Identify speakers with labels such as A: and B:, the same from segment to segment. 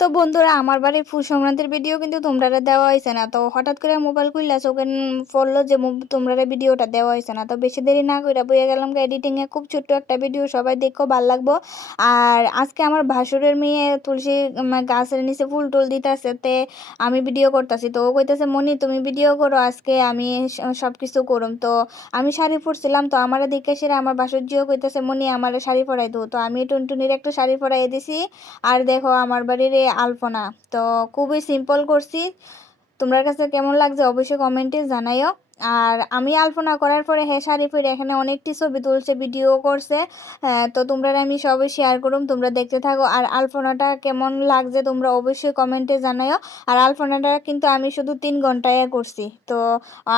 A: তো বন্ধুরা, আমার বাড়ির ফুল সংক্রান্তির ভিডিও কিন্তু তোমরা দেওয়া হয়েছে না। তো হঠাৎ করে মোবাইল খুললা, চোখে পড়ল যে তোমরা ভিডিওটা দেওয়া হয়েছে না। তো বেশি দেরি না করে বইয়ে গেলাম এডিটিংয়ে খুব ছোট্ট একটা ভিডিও সবাই দেখো, ভালো লাগবো। আর আজকে আমার ভাসুরের মেয়ে তুলসী গাছের নিচে ফুল টুল দিতেছে তে আমি ভিডিও করতেছি। তো ও কইতেছে মনি তুমি ভিডিও করো, আজকে আমি সব কিছু করুম। তো আমি শাড়ি পরছিলাম, তো আমার দেখে সেরে আমার ভাসুরজিও কইতেছে মনি আমার শাড়ি পরাই দো। তো আমি টুনটুনির একটা শাড়ি পরাই দিছি। আর দেখো, আমার বাড়ির আলপনা। তো খুবই সিম্পল করছি। তোমার কাছে কেমন লাগছে অবশ্যই কমেন্টে জানাইও। আর আমি আলপনা করার পরে হ্যাঁ শাড়ি পরে এখানে অনেকটি ছবি তুলছে ভিডিও করছে। হ্যাঁ, তো তোমরা আমি সবই শেয়ার করুম তোমরা দেখতে থাকো। আর আলপনাটা কেমন লাগছে তোমরা অবশ্যই কমেন্টে জানাইও। আর আলপনাটা কিন্তু আমি শুধু তিন ঘন্টায় করছি। তো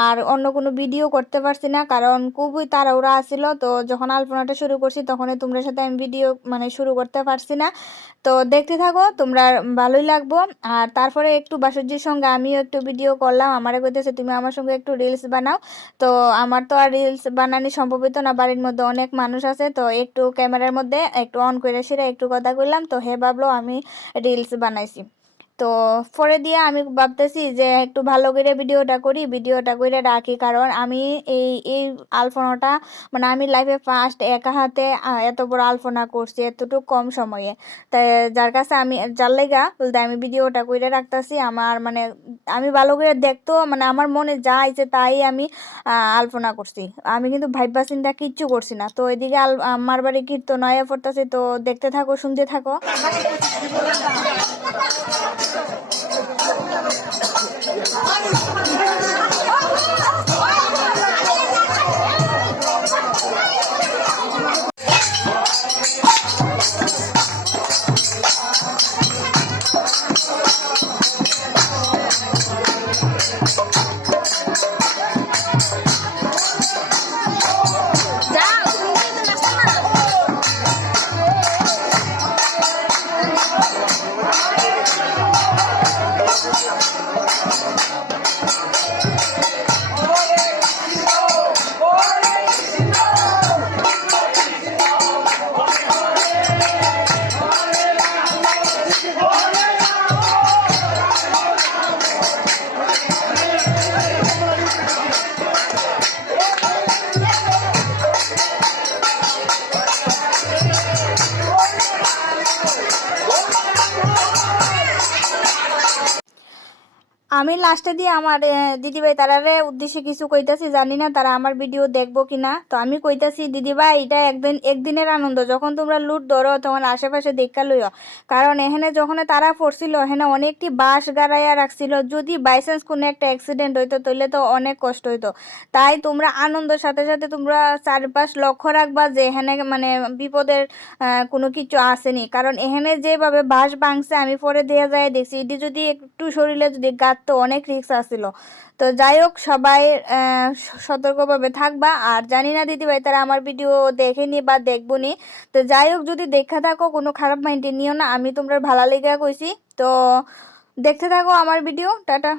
A: আর অন্য কোনো ভিডিও করতে পারছি না কারণ খুবই তাড়াহুড়া আসছিল তো যখন আলপনাটা শুরু করছি তখনই তোমরা সাথে আমি ভিডিও মানে শুরু করতে পারছি না। তো দেখতে থাকো তোমরা ভালোই লাগবো। আর তারপরে একটু বাসুর্যির সঙ্গে আমিও একটু ভিডিও করলাম। আমারে কইতেছে তুমি আমার সঙ্গে একটু রিলস বানাও। তো আমার তো আর রিলস বানানি সম্ভবিত না, বাড়ির মধ্যে অনেক মানুষ আছে, তো একটু ক্যামেরার মধ্যে একটু অন করে সেরে একটু কথা কইলাম তো হে ভাবলো আমি রিলস বানাইছি। তো পরে দিয়ে আমি ভাবতেছি যে একটু ভালো করে ভিডিওটা করি, ভিডিওটা করে রাখি। কারণ আমি এই এই আলপনাটা মানে আমি লাইফে ফার্স্ট একা হাতে এত বড় আলপনা করছি, এতটুকু কম সময়ে। তাই যার কাছে আমি, যার লেগা বলতে আমি ভিডিওটা করে রাখতেছি, আমার মানে আমি ভালো করে দেখতো মানে আমার মনে যা আইছে তাই আমি আলপনা করছি। আমি কিন্তু ভাইবা চিন্তা কিচ্ছু করছি না। তো এদিকে আল, আমার বাড়ি কীর্তন নয়া পড়তেছে, তো দেখতে থাকো, শুনতে থাকো। আমি লাস্টে দিয়ে আমার দিদিভাই তারারে উদ্দেশ্যে কিছু কইতাছি, জানি না তারা আমার ভিডিও দেখব কিনা। তো আমি কইতাছি, দিদিভাই, এটা একদিন, একদিনের আনন্দ। যখন তোমরা লুট ধরো তখন আশেপাশে দেখা লইও। কারণ এখানে যখন তারা পড়ছিল, এখানে অনেকটি বাস গাড়াইয়া রাখছিল। যদি বাইচান্স কোনো একটা অ্যাক্সিডেন্ট হইতো, তাহলে তো অনেক কষ্ট হইতো। তাই তোমরা আনন্দের সাথে সাথে তোমরা চারপাশ লক্ষ্য রাখবা যে এখানে মানে বিপদের কোনো কিছু আসেনি। কারণ এখানে যেভাবে বাস ভাঙছে, আমি পরে দেওয়া যায় দেখছি। এটি যদি একটু শরীরে যদি গাত তো অনেক রিক্স আসছিল তো যাই হোক সবাই সতর্কভাবে থাকবা। আর জানি না দিদিভাই, তারা আমার ভিডিও দেখেনি বা দেখব নি তো যাই হোক যদি দেখা থাকো, কোনো খারাপ মাইন্ডে নিও না। আমি তোমরা ভালো লেগে কইছি। তো দেখতে থাকো আমার ভিডিও টাটা।